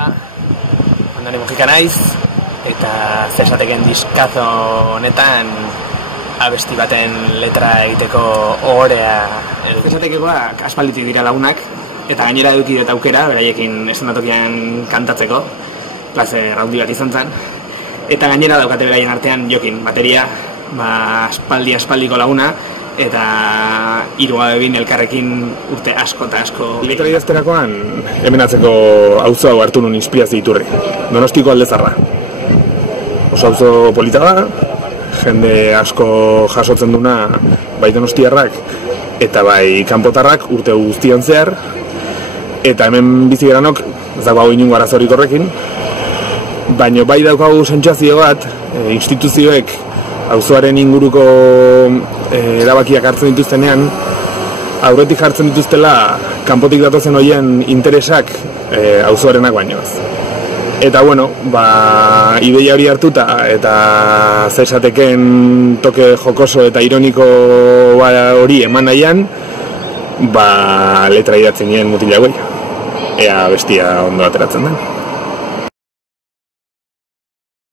Hola, Andoni Mujika naiz, eta zer esateken diskazo honetan abesti baten letra egiteko ohorea. Zer esatekekoak aspalditik dira lagunak, eta gainera eduki dut aukera, beraiekin eszenatokian kantatzeko, plazer handi bat izan zen. Eta gainera daukate beraien artean Jokin, bateria, aspaldiko laguna, eta hiruga egin elkarrekin urte asko eta asko. Letra idazterakoan hemen atzeko auzo hau hartu nun inspirazio iturri, Donostiko Aldezarra. Oso auzo polita da, jende asko jasotzen duna bai donostiarrak eta bai kanpotarrak urte guztian zehar, eta hemen bizi geranok ez dago hau inungo arazorik horrekin, baina bai daukagu sentsazio bat, instituzioek auzoaren inguruko erabakiak hartzen dituztenean, aurretik jartzen dituztela kanpotik datozen horien interesak auzoarenak baino ez. Eta bueno, ideia hori hartuta eta zesateken toke jokoso eta ironiko hori eman nahian, letra idatzen nien mutilagoi, ea bestia ondo ateratzen den.